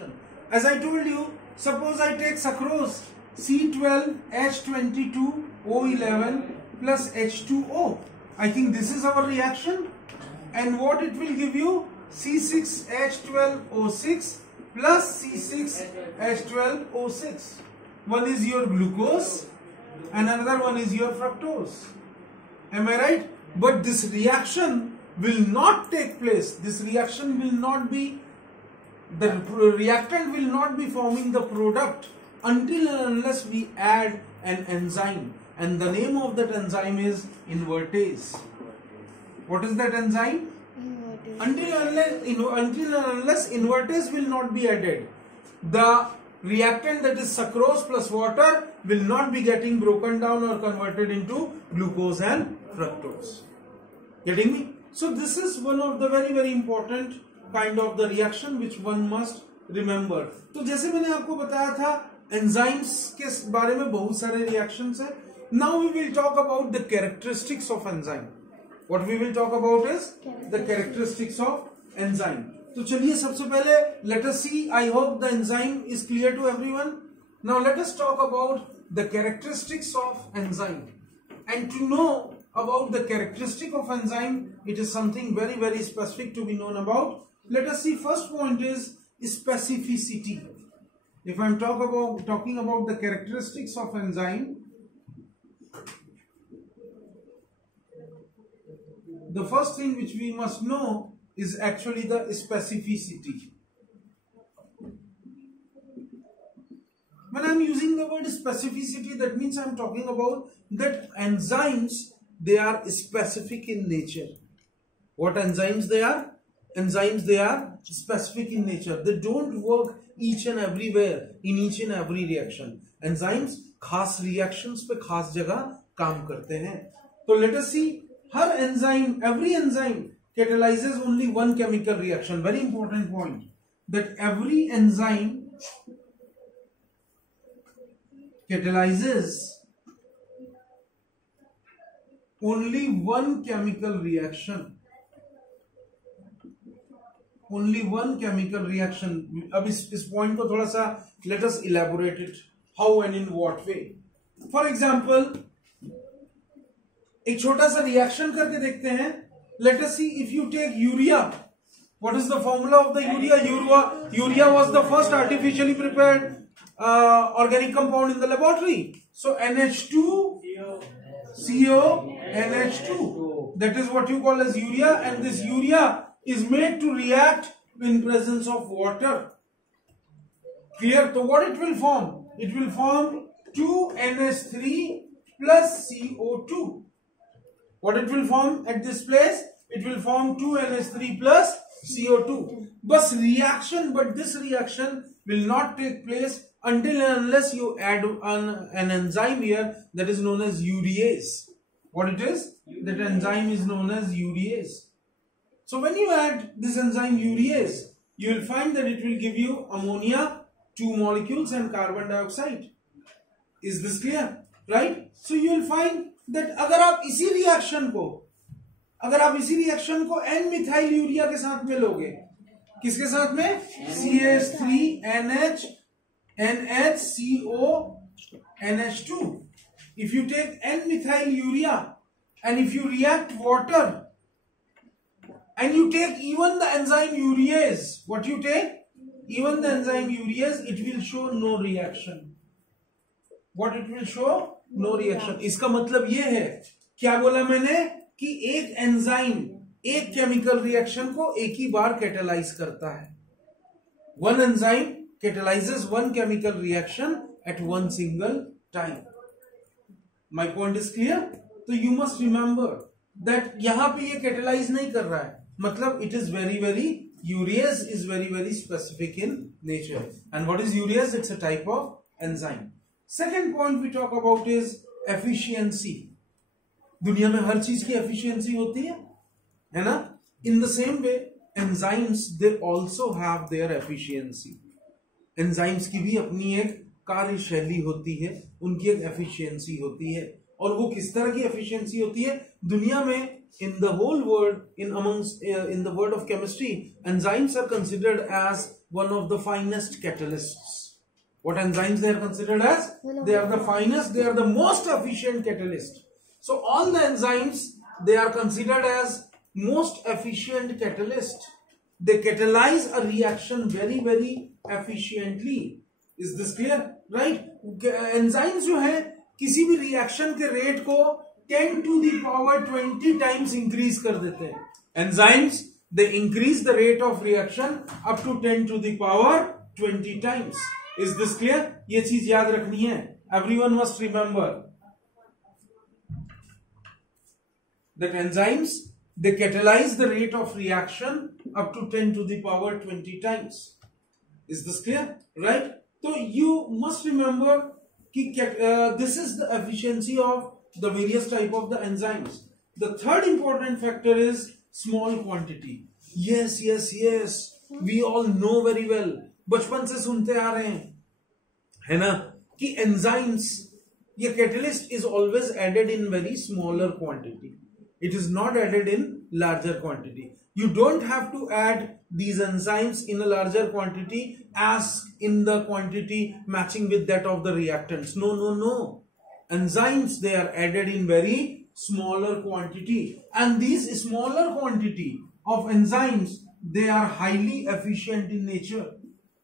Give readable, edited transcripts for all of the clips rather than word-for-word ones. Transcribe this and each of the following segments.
reaction. As I told you, suppose I take sucrose, C12H22O11 plus H2O. I think this is our reaction, and what it will give you, C6H12O6 plus C6H12O6. One is your glucose and another one is your fructose. Am I right? But this reaction will not take place. This reaction will not be, the reactant will not be forming the product until and unless we add an enzyme. And the name of that enzyme is invertase. What is that enzyme? Until and unless invertase will not be added, the reactant, that is sucrose plus water, will not be getting broken down or converted into glucose and fructose. Getting me? So this is one of the very very important kind of the reaction which one must remember. तो जैसे मैंने आपको बताया था enzymes के बारे में बहुत सारे reactions हैं. Now we will talk about the characteristics of enzyme. What we will talk about is the characteristics of enzyme. तो चलिए सबसे पहले let us see. I hope the enzyme is clear to everyone. Now let us talk about the characteristics of enzyme. And to know about the characteristic of enzyme, it is something very very specific to be known about. Let us see. First point is specificity. If I am talking about the characteristics of enzyme, the first thing which we must know is actually the specificity. When I am using the word specificity, that means I am talking about that enzymes, they are specific in nature. What enzymes they are? Enzymes, they are specific in nature. They don't work each and everywhere in each and every reaction. Enzymes खास reactions पे खास जगह काम करते हैं. So let us see. Her enzyme, every enzyme catalyzes only one chemical reaction. Very important point, that every enzyme catalyzes only one chemical reaction. Only one chemical reaction. अब इस point को थोड़ा सा let us elaborate it. How and in what way? For example, एक छोटा सा reaction करके देखते हैं. Let us see. If you take urea, what is the formula of the urea? Urea was the first artificially prepared organic compound in the laboratory. So NH2 CO NH2, that is what you call as urea, and this urea is made to react in presence of water. Clear? So what it will form? It will form 2NH3 plus CO2. What it will form at this place? It will form 2NH3 plus CO2. But this reaction will not take place until and unless you add an enzyme here that is known as urease. What it is? That enzyme is known as urease. So when you add this enzyme urease, you will find that it will give you ammonia, 2 molecules, and carbon dioxide. Is this clear? Right? So you will find that अगर आप इसी reaction को N-methyl urea के साथ में लोगे, किसके साथ में? CH3NH NHCO NH2. If you take N-methyl urea and if you react water and you take even the enzyme urease, what you take? Even the enzyme urease, it will show no reaction. What it will show? No reaction. इसका मतलब ये है, क्या बोला मैंने, कि एक enzyme एक केमिकल रिएक्शन को एक ही बार कैटेलाइज करता है. One enzyme catalyzes one chemical reaction at one single time. My point is clear? So you must remember that यहाँ पे ये catalyze नहीं कर रहा है, मतलब it is very urease is very specific in nature. And what is urease? It's a type of enzyme. Second point we talk about is efficiency. दुनिया में हर चीज की efficiency होती है ना? In the same way, enzymes, they also have their efficiency. Enzymes की भी अपनी एक कार्यशैली होती है, उनकी एक efficiency होती है. और वो किस तरह की efficiency होती है? दुनिया में, in the whole world, in the world of chemistry, enzymes are considered as one of the finest catalysts. What enzymes they are considered as? They are the finest, they are the most efficient catalyst. So all the enzymes, they are considered as most efficient catalyst. They catalyze a reaction very, very efficiently. Is this clear? Right? Enzymes जो है किसी भी reaction के rate को 10 to the power 20 times increase कर देते हैं. Enzymes, they increase the rate of reaction up to 10 to the power 20 times. Is this clear? ये चीज याद रखनी है. Everyone must remember that enzymes, they catalyze the rate of reaction up to 10 to the power 20 times. Is this clear? Right? So you must remember this is the efficiency of the various type of the enzymes. The third important factor is small quantity. Yes, yes, yes. We all know very well. बचपन से सुनते आ रहे हैं, है ना, कि enzymes, ये catalyst is always added in very smaller quantity. It is not added in larger quantity. You don't have to add these enzymes in a larger quantity as in the quantity matching with that of the reactants. No, no, no. Enzymes, they are added in very smaller quantity. And these smaller quantity of enzymes, they are highly efficient in nature.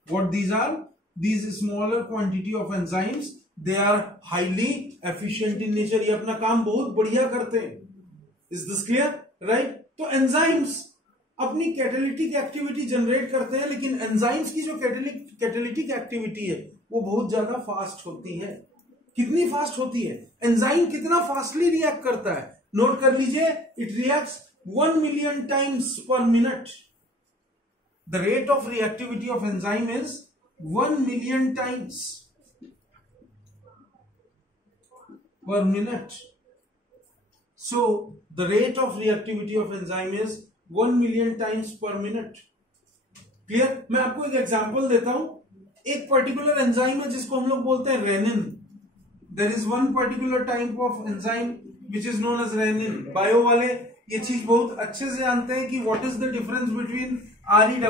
What these are? These smaller quantity of enzymes, they are highly efficient in nature. ये अपना काम बहुत बढ़िया करते हैं. Is this clear? Right? तो enzymes अपनी catalytic activity generate करते हैं, लेकिन एंजाइम्स की जो कैटालिटिक एक्टिविटी है वो बहुत ज्यादा फास्ट होती है. कितनी फास्ट होती है? एंजाइम कितना फास्टली रिएक्ट करता है? नोट कर लीजिए, it reacts 1 million times per minute. The rate of reactivity of enzyme is 1 million times per minute. So the rate of reactivity of enzyme is 1 million times per minute. Clear? मैं आपको एक example देता हूं. एक particular enzyme है जिसको हम लोग बोलते हैं rennin. There is one particular type of enzyme which is known as renin. Bio वाले ये चीज बहुत अच्छे से जानते हैं कि what is the difference between RENNIN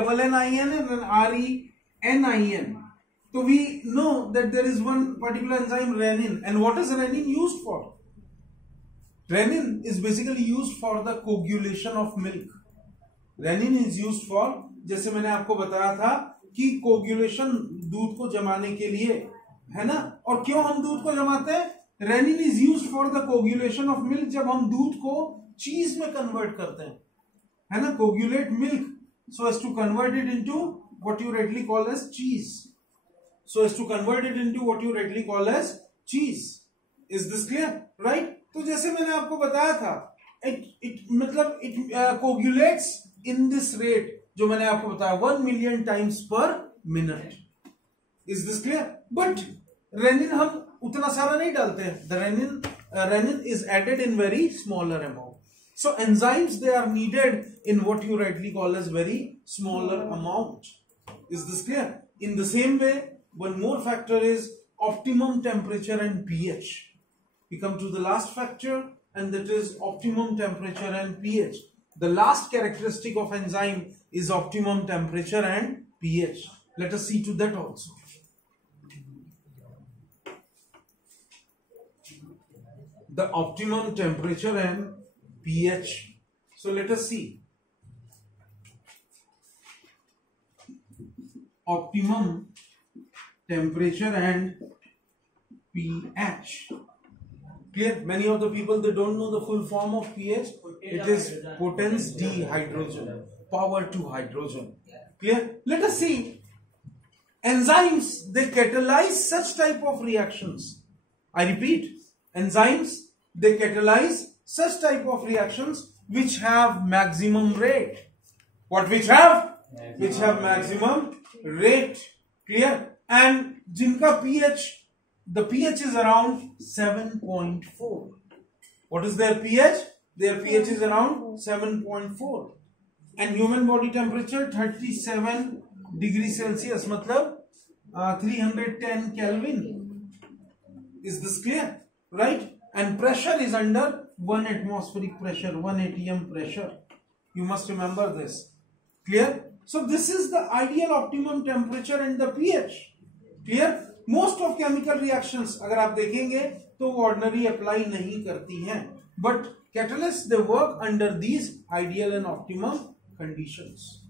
and RENIN. So we know that there is one particular enzyme renin. And what is renin used for? Renin is basically used for the coagulation of milk. Renin is used for, जैसे मैंने आपको बताया था कि coagulation दूध को जमाने के लिए, है ना. और क्यों हम दूध को जमाते हैं? Renin is used for the coagulation of milk. जब हम दूध को चीज में कन्वर्ट करते हैं, है ना, coagulate milk so as to convert it into what you rightly call as cheese. So as to convert it into what you rightly call as cheese. Is this clear? Right? तो जैसे मैंने आपको बताया था, it coagulates in this rate जो मैंने आपको बताया 1 million times per minute. Is this clear? But renin हम उतना सारा नहीं डालते हैं. The renin is added in very smaller amount. So enzymes, they are needed in what you rightly call as very smaller amount. Is this clear? In the same way, one more factor is optimum temperature and pH. We come to the last factor, and that is optimum temperature and pH. The last characteristic of enzyme is optimum temperature and pH. Let us see to that also. The optimum temperature and pH. So let us see. Optimum temperature and pH. Clear? Many of the people, they don't know the full form of pH. It is potence dehydrogen, power to hydrogen. Clear? Let us see. Enzymes, they catalyze such type of reactions. I repeat, enzymes, they catalyze such type of reactions which have maximum rate. What which have? Which have maximum rate. Clear? And jinka pH, the pH is around 7.4. What is their pH? Their pH is around 7.4. And human body temperature 37 degrees Celsius, matlab 310 Kelvin. Is this clear? Right? And pressure is under 1 atmospheric pressure, 1 atm pressure. You must remember this. Clear? So this is the ideal optimum temperature and the pH. Clear? Most of chemical reactions अगर आप देखेंगे तो ordinary apply नहीं करती हैं, but catalysts they work under these ideal and optimum conditions.